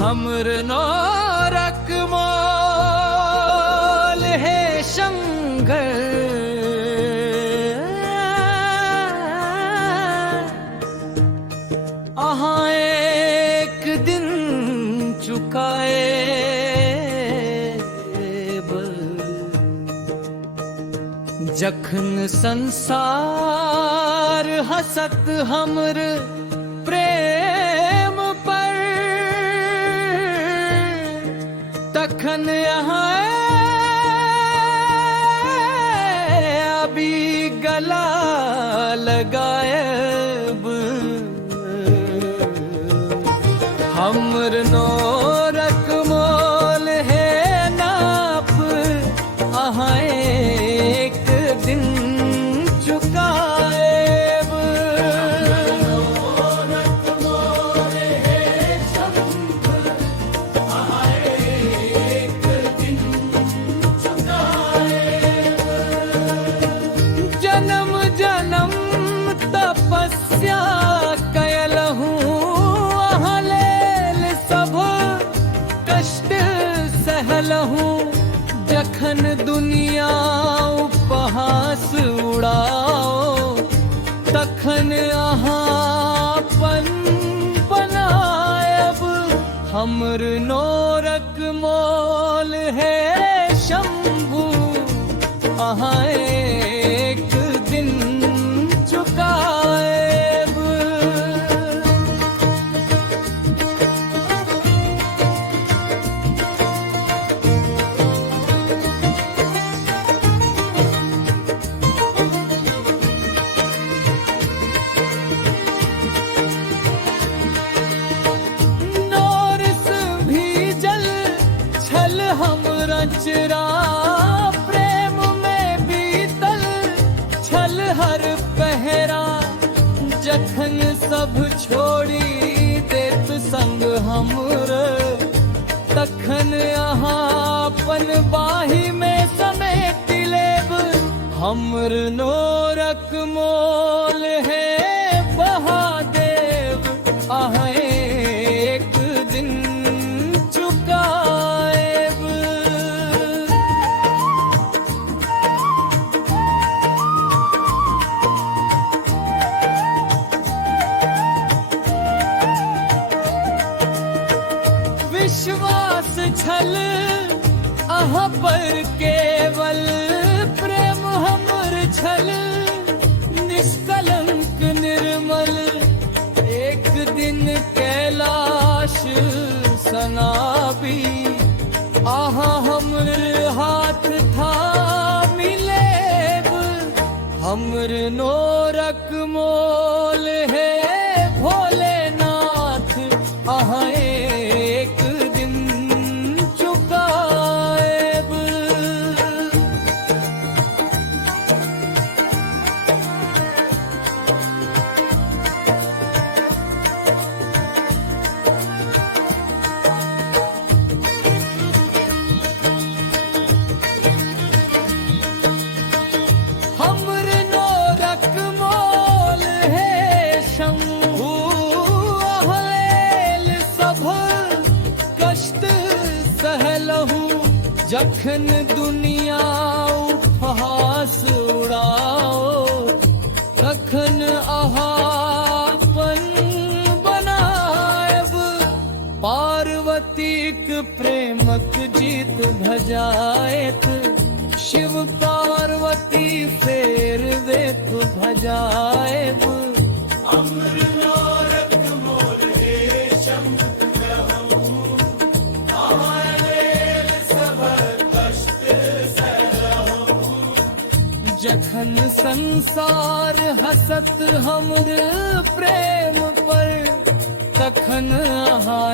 हमर नौरक मोल है शंकर, अहाँ एक दिन चुकाए जखन संसार हसत हमर प्रेम पर, तखन यहाँ अभी गला लगायब। हमर नौरक मोल है नाप, अहाँ एक दिन चुकाएब। जन्म जन्म तपस्या कयलहूँ अहाँ लेल, सब कष्ट सहलहूँ। जखन दुनिया उपहास उड़ाओ, तखन अहाँपन बनायब। हमर नौरक मोल है शंभु, अहाँ एक दिन चुकाएब। रचरा प्रेम में बीतल छल हर पहरा, जखन सब छोड़ी देत संग हमर, तखन अहाँपन बाही में समेट लेब। हमर नौरक मोल है बहादेव, अहाँ एक दिन चुकाएब। विश्वास छल अहाँ पर केवल, प्रेम हमर छल निष्कलंक निर्मल। एक दिन कैलाश सनाबी, आहाँ हमर हाथ थामी लेब। हमर नौरक मोल है भोलेनाथ, अहाँ एक दिन चुकाएब। हमर नौरक मोल है शंभु, अहाँ लेल सब कष्ट सहलहूँ। जखन दुनिया उपहास उड़ाओ, तखन अहाँपन बनायब। पार्वतीक प्रेमक जीत भजाएत, शिव पार्वती फेर देत भजाएब। हमर नौरक मोल है शंभु, अहाँ लेल सब कष्ट सहलहूँ। जखन संसार हसत हमर प्रेम पर, तखन अहाँ